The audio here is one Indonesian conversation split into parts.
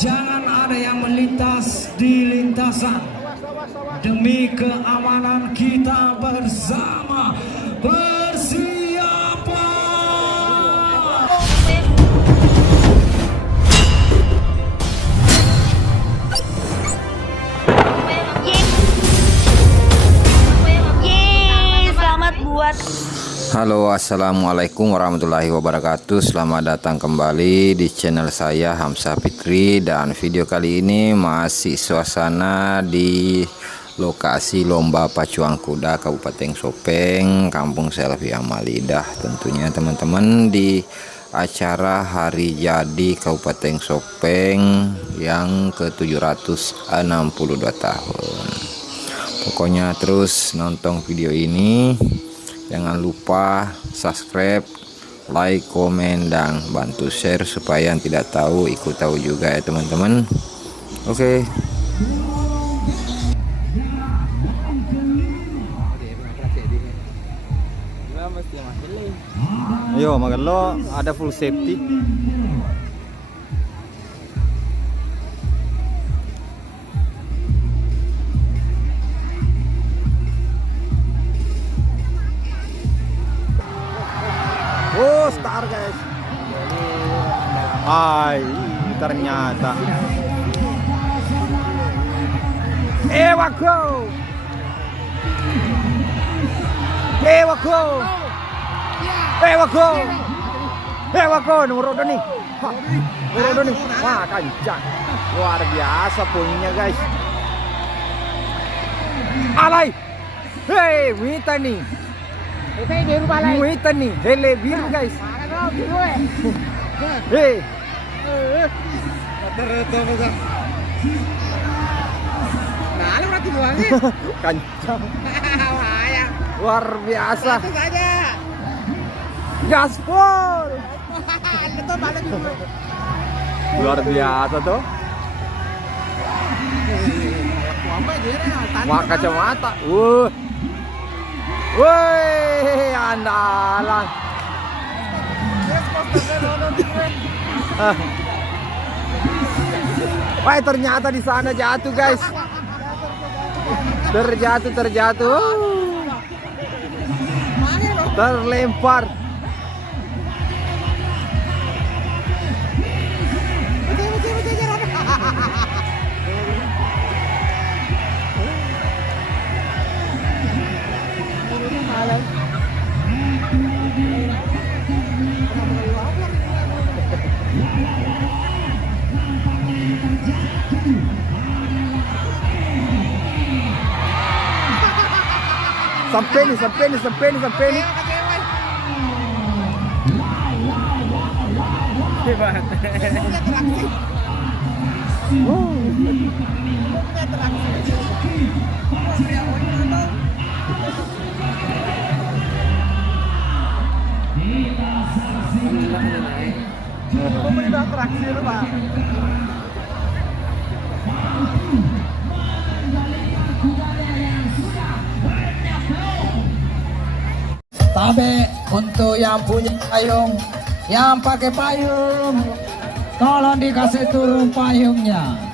jangan ada yang melintas di lintasan. Demi keamanan kita bersama, bersiap. Selamat buat. Halo, assalamualaikum warahmatullahi wabarakatuh. Selamat datang kembali di channel saya Hamzah Fikri, dan video kali ini masih suasana di lokasi lomba pacuan kuda Kabupaten Sopeng, Kampung Selvi Amalidah. Tentunya teman-teman di acara hari jadi Kabupaten Sopeng yang ke-762 tahun. Pokoknya terus nonton video ini. Jangan lupa subscribe, like, komen, dan bantu share supaya yang tidak tahu ikut tahu juga ya teman-teman. Oke. Ayo makan lo, ada full safety. Oh, star guys. Hai, ternyata. Ewago. Ewago. Ewago. Ewago nomor Doni. Nomor Doni. Wah, kencang. Luar biasa poinnya guys. Alay. Hei, Wita nih. Muitan nih, hele biru guys. Hei. Kencang. Luar biasa. Gaspol. Luar biasa tuh. Wah, kacamata. Woi, andalan. Wah, ternyata di sana jatuh, guys. Terjatuh. Terlempar. Sampai nih. Hebat. Pemerintah terakhir, Pak. Tabe untuk yang punya payung, yang pakai payung, tolong dikasih turun payungnya.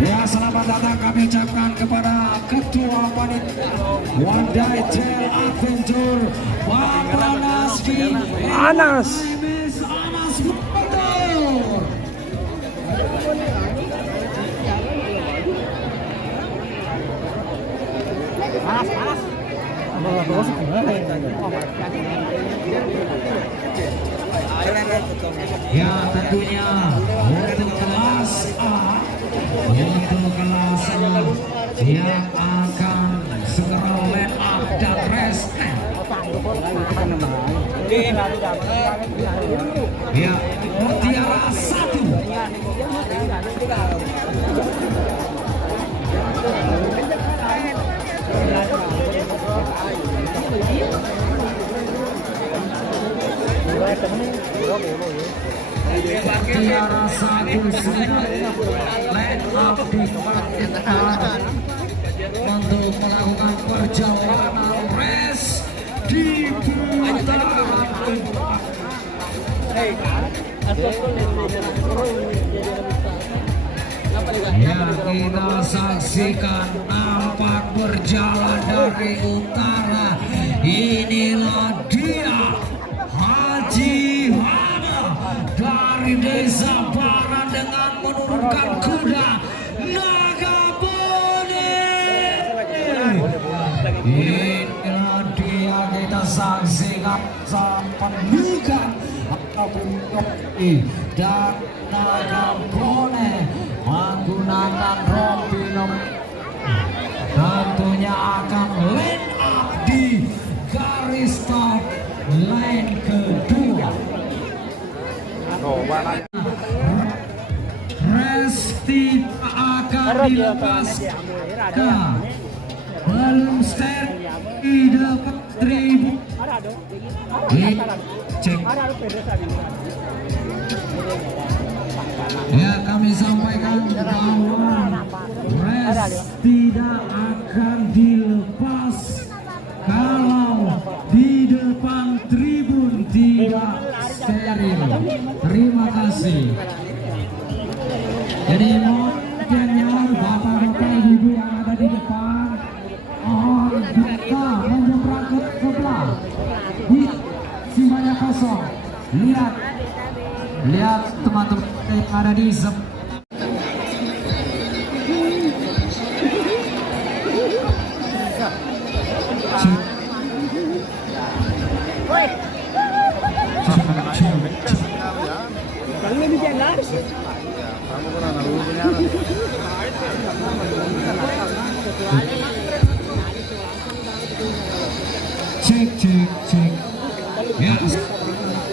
Ya, selamat datang kami ucapkan kepada Ketua Panitia One-Day Trail Adventure, Pak Anas. Ya, tentunya untuk kelas A, yang akan segera line up dan rest. Ya, Mutiara 1. Mutiara 1 sudah line up diperintahkan untuk melakukan perjalanan race di putaran keempat. Ya, kita saksikan nampak berjalan dari utara. Inilah dia Haji Hana dari desa Baran dengan menurunkan kuda Nagabone. Inilah dia kita saksikan sampai ataupun dan Nagabone menggunakan rompi nomor tentunya akan line up di garis start line kedua. Resti akan dilepaskan belum start di depan tribun. Cek. Ya, kami sampaikan bahwa race tidak akan dilepas kalau di depan tribun tidak steril. Terima kasih. Jadi mohon bapak-bapak ibu yang ada di depan mohon kita menyeberang ke sebelah. Simpanya kosong. Lihat teman-teman yang ada di cek. Ya,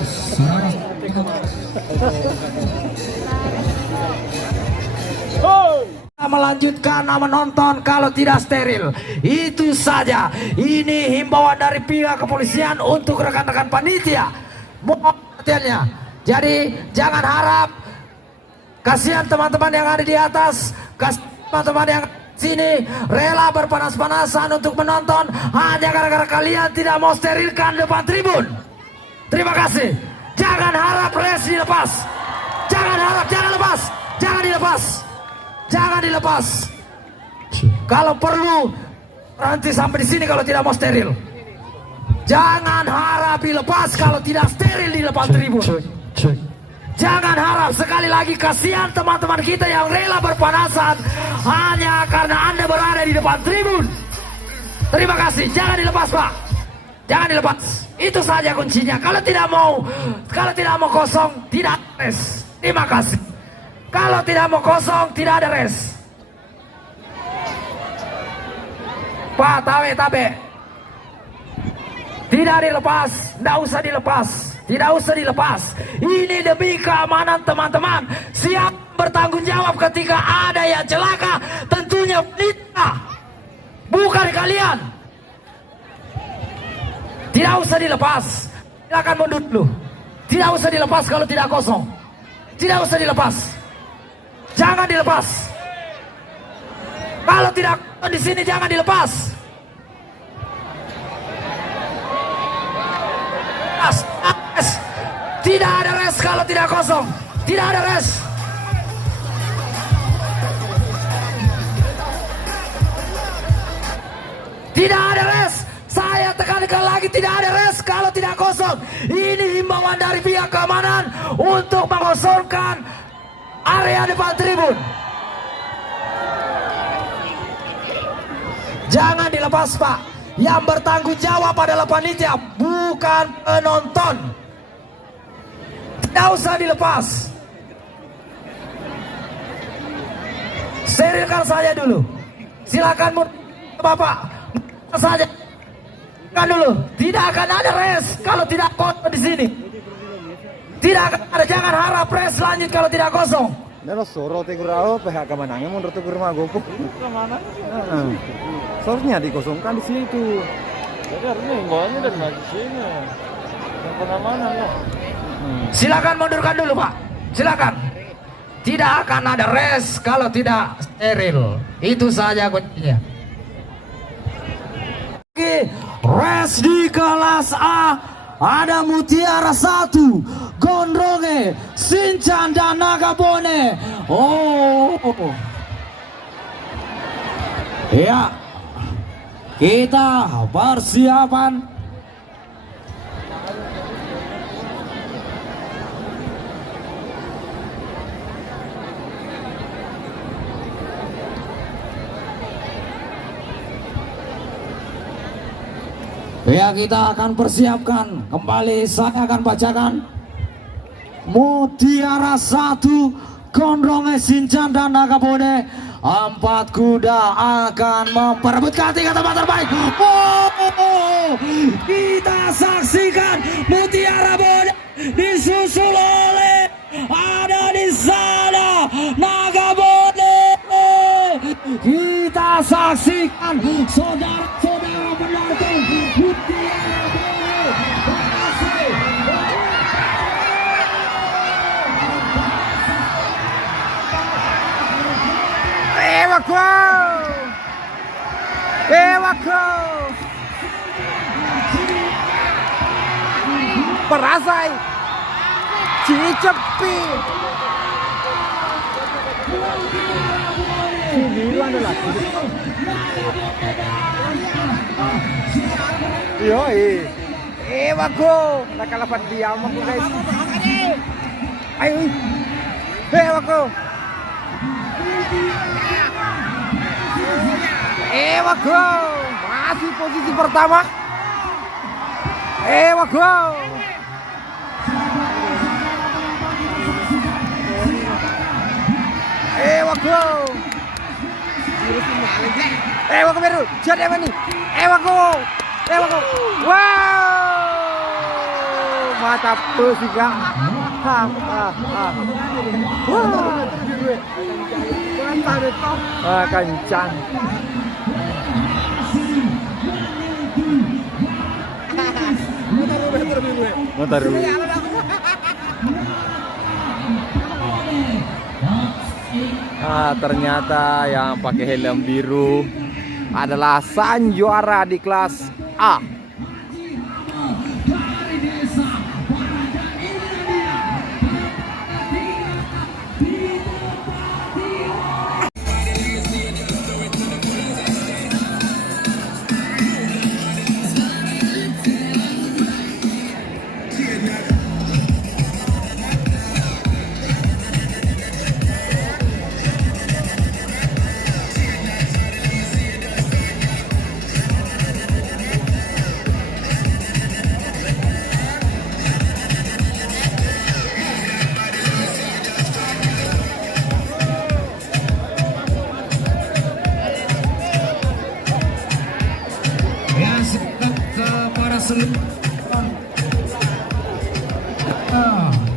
saudara. Melanjutkan menonton kalau tidak steril. Itu saja. Ini himbauan dari pihak kepolisian untuk rekan-rekan panitia. Mohon perhatiannya. Jadi jangan harap. Kasihan teman-teman yang ada di atas, kasihan teman-teman yang sini rela berpanas-panasan untuk menonton hanya gara-gara kalian tidak mau sterilkan depan tribun. Terima kasih. Jangan harap race dilepas. Jangan harap, jangan lepas. Jangan dilepas. Jangan dilepas. Kalau perlu berhenti sampai di sini kalau tidak mau steril. Jangan harap dilepas kalau tidak steril di depan tribun. Jangan harap, sekali lagi kasihan teman-teman kita yang rela berpanasan hanya karena Anda berada di depan tribun. Terima kasih. Jangan dilepas, Pak. Jangan dilepas. Itu saja kuncinya. Kalau tidak mau kosong, tidak race. Terima kasih. Kalau tidak mau kosong, tidak ada race. Pak, tabe. Tidak dilepas, tidak usah dilepas. Tidak usah dilepas. Ini demi keamanan teman-teman. Siap bertanggung jawab ketika ada yang celaka. Tentunya wanita, bukan kalian. Tidak usah dilepas. Silakan mundur dulu. Tidak usah dilepas kalau tidak kosong. Tidak usah dilepas. Jangan dilepas. Kalau tidak di sini jangan dilepas. Tidak ada res kalau tidak kosong. Tidak ada res. Tidak ada res. Saya tekankan lagi, tidak ada res kalau tidak kosong. Ini himbauan dari pihak keamanan untuk mengosongkan area depan tribun. Jangan dilepas, Pak. Yang bertanggung jawab adalah panitia, bukan penonton. Tidak usah dilepas. Sterilkan saja dulu. Silakan Bapak saja. Kan dulu. Tidak akan ada race kalau tidak kosong di sini. Tidak akan ada. Jangan harap race lanjut kalau tidak kosong. Nelo soro tegurao pihak kemenangan menurut tegur magopo. Kemana? Seharusnya dikosongkan di situ. Jadi harusnya himbauannya dari di sini. Yang pengamanan lah. Silakan mundurkan dulu, Pak. Silakan. Tidak akan ada race kalau tidak steril. Itu saja kuncinya. Res di kelas A ada Mutiara 1, Gondronge, Shinchan dan Nagabone. Oh, ya, kita persiapan. Ya, kita akan persiapkan kembali. Saya akan bacakan. Mutiara 1, Gondronge, Shinchan dan Nagabone. 4 kuda akan memperebutkan 3 tempat terbaik. Oh, kita saksikan Mutiara Bone disusul oleh ada di sana Nagabone. Kita saksikan saudara-saudara penonton Mutiara Bone berhasil. Ewako Perasai Cicepi Yoi Ewako nakalapan diam aku guys. Ayo Ewako Ewako masih posisi pertama. Ewako Ewako Ewako baru jadi apa nih? Ewako wow mantap sih kak. Kencang. Motor dulu. Ternyata yang pakai helm biru adalah sang juara di kelas A.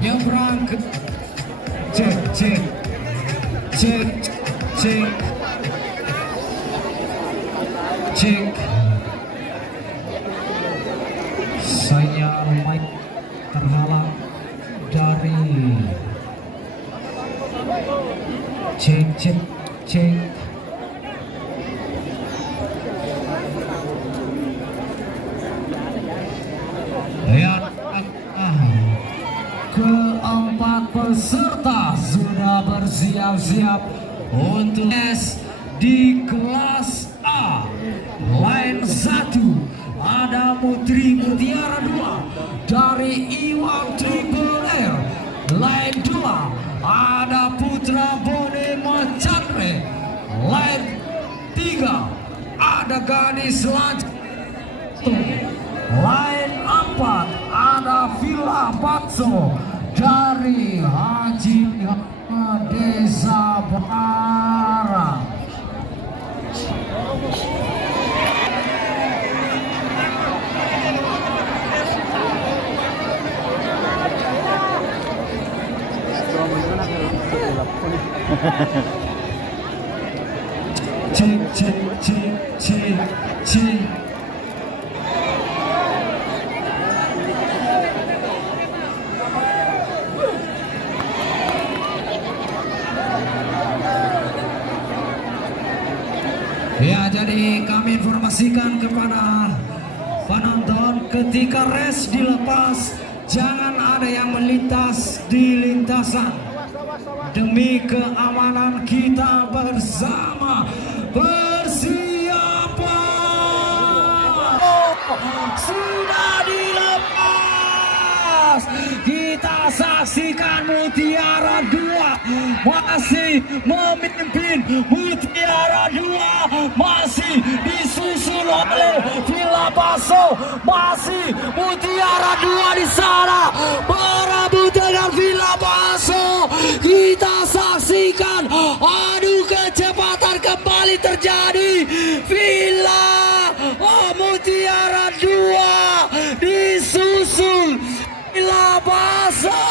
Nyebrang ke cek sinyal mic terhalang dari cek ya. Keempat peserta sudah bersiap-siap untuk tes di kelas A. Line 1 ada Mutiara 2 dari Iwang Triple R. Line 2 ada Putra Bone Macandre. Line 3 ada Gadis Lancar. Line 4 ada Villa Bakso dari Haji Desa Barat. Cik. Ya, jadi kami informasikan kepada penonton ketika race dilepas, jangan ada yang melintas di lintasan demi keamanan kita bersama. Persiapan sudah dilepas. Kita saksikan Mutiara 2 masih memimpin. Mutiara 2 masih disusul oleh Villa Basso. Masih Mutiara 2 di sana berebut dengan Villa Basso. Kita saksikan adu kecepatan kembali terjadi. Villa Mutiara 2 disusul Villa Basso.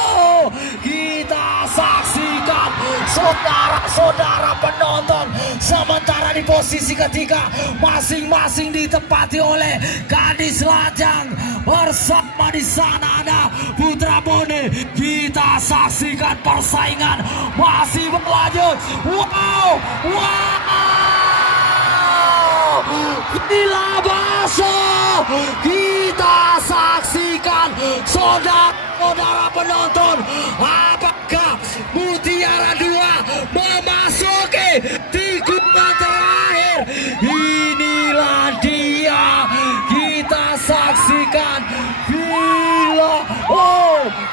Kita saksikan saudara-saudara penonton, sementara di posisi ketiga masing-masing ditempati oleh Gadis Lajang. Bersama di sana ada Putra Bone. Kita saksikan persaingan masih berlanjut. Wow, Villa Basso. Kita saksikan saudara-saudara penonton, apakah Mutiara 2 memasuki tikungan terakhir? Inilah dia, kita saksikan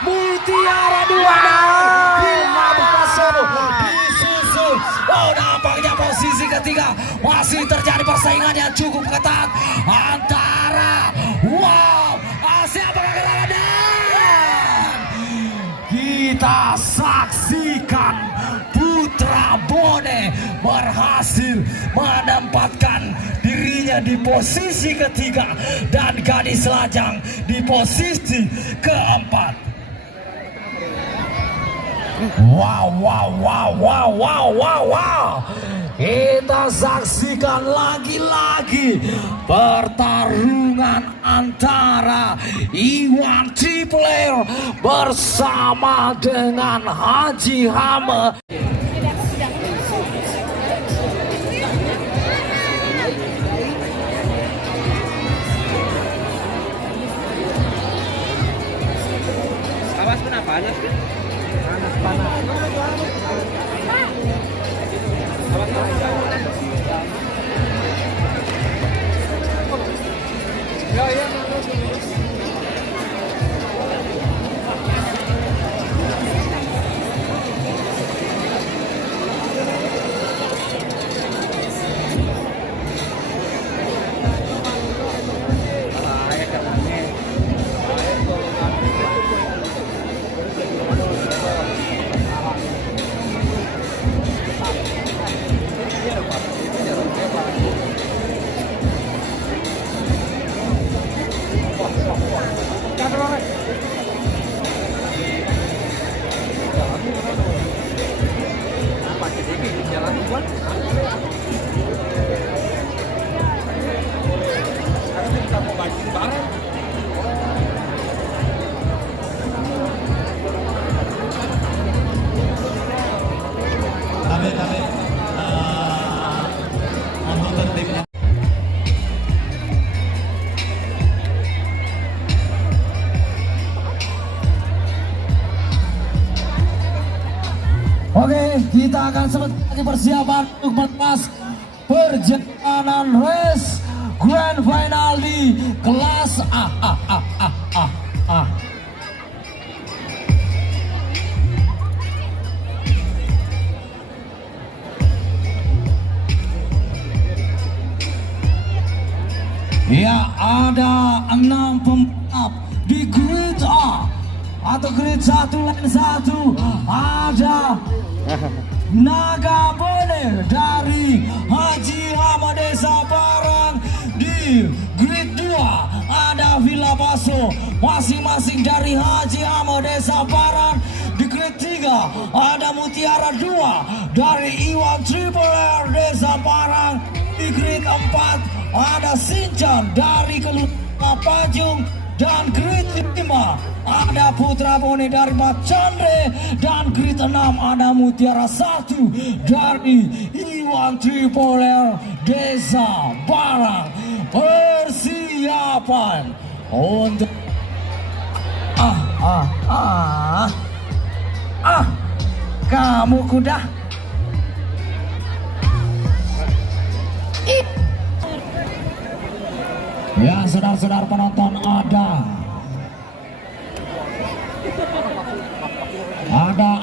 Mutiara 2 Villa Basso disusul. Nampaknya posisi ketiga masih terjadi persaingan yang cukup ketat antara siapa gerangan, kita saksikan Putra Bone berhasil menempatkan dirinya di posisi ketiga dan Gadis Lajang di posisi keempat. Wow. Kita saksikan lagi-lagi pertarungan antara Iwan Triple bersama dengan Haji Hame. Awas kenapa panas? Oke, kita akan sebentar lagi persiapan untuk melepas perjalanan race Grand Final di kelas A. Ya, ada 6 pembalap di grid A atau grid 1 lane 1. Ada Naga Bone dari Haji Hame Desa Parang. Di grid 2 ada Villa Basso masing-masing dari Haji Hame Desa Parang. Di grid 3 ada Mutiara 2 dari Iwan Triple R Desa Parang. Di grid 4 ada Sincan dari Kelurahan Pajung. Dan grid 5 ada Putra Bone dari Macandre. Dan grid 6 ada Mutiara 1 dari Iwan Triple R Desa Barang persiapan untuk kamu kuda. Ya, saudara-saudara penonton, ada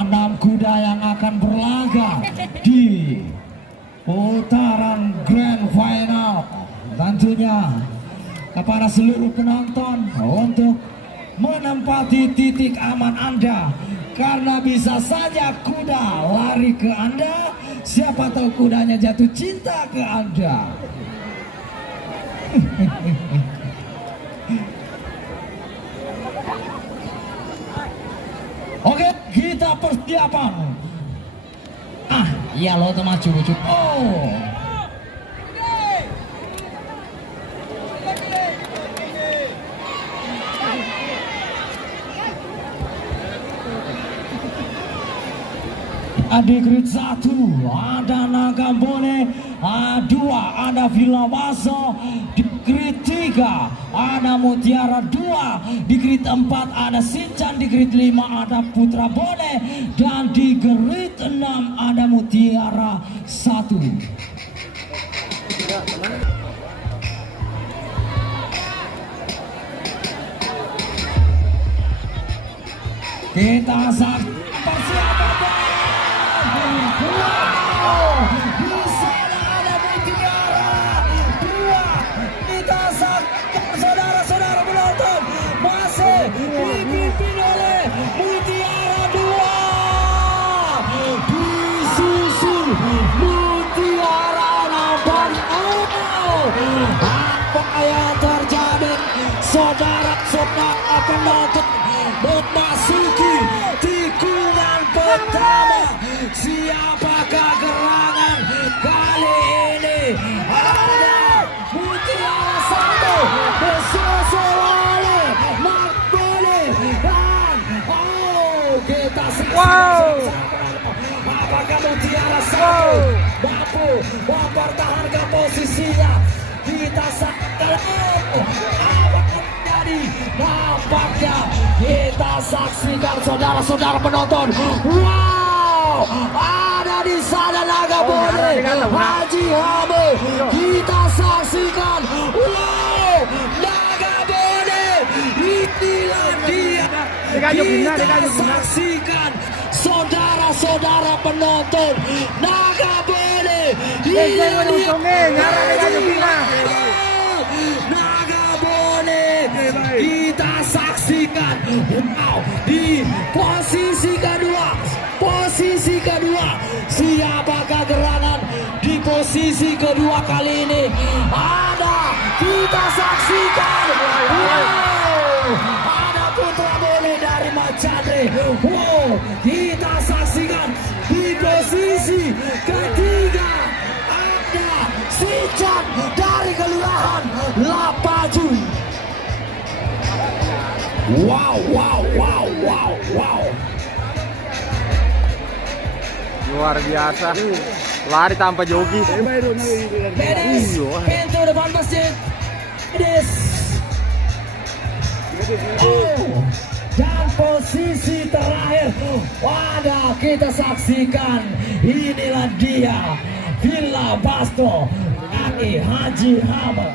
6 kuda yang akan berlaga di putaran grand final. Tentunya kepada seluruh penonton untuk menempati titik aman Anda, karena bisa saja kuda lari ke Anda, siapa tahu kudanya jatuh cinta ke Anda. Oke, kita persiapan. Iya lo teman cucu. Oh. Di grid 1 ada Nagambone, 2 ada Villa Baso, di grid 3 ada Mutiara 2, di grid 4 ada Sincan, di grid 5 ada Putra Bone, dan di grid 6 ada Mutiara 1. Kita saksikan persiapan. Wow, di sana ada Mutiara 2. Kita saksikan saudara-saudara penonton, masih dipimpin oleh Mutiara 2. Disusul Mutiara 6. Apa yang terjadi, saudara-saudara penonton? Memasuki tikungan pertama, siapakah gerangan kali ini? Ada Mutiara 1 disusul oleh Nagambone, dan kita saksikan apakah Mutiara 1 mampu mempertahankan posisinya. Kita saksikan apakah terjadi. Nampaknya kita saksikan saudara-saudara penonton. Wow, ada di sana Nagambone, Haji Hame. Kita saksikan. Wow, Nagambone, inilah dia. Kita saksikan saudara-saudara penonton, Nagambone. Nagambone, kita saksikan. Wow, di posisi kedua, siapakah gerangan di posisi kedua kali ini? Ada, kita saksikan. Wow, ada Putra Bone dari Macadre. Wow, kita saksikan di posisi ketiga ada Sincan dari Kelurahan Lapaju. Wow. Luar biasa. Lari tanpa jogi. Bedes, pintu depan masjid. Bedes. Oh, dan posisi terakhir, wadah, kita saksikan. Inilah dia, Villa Basto, Haji Hame.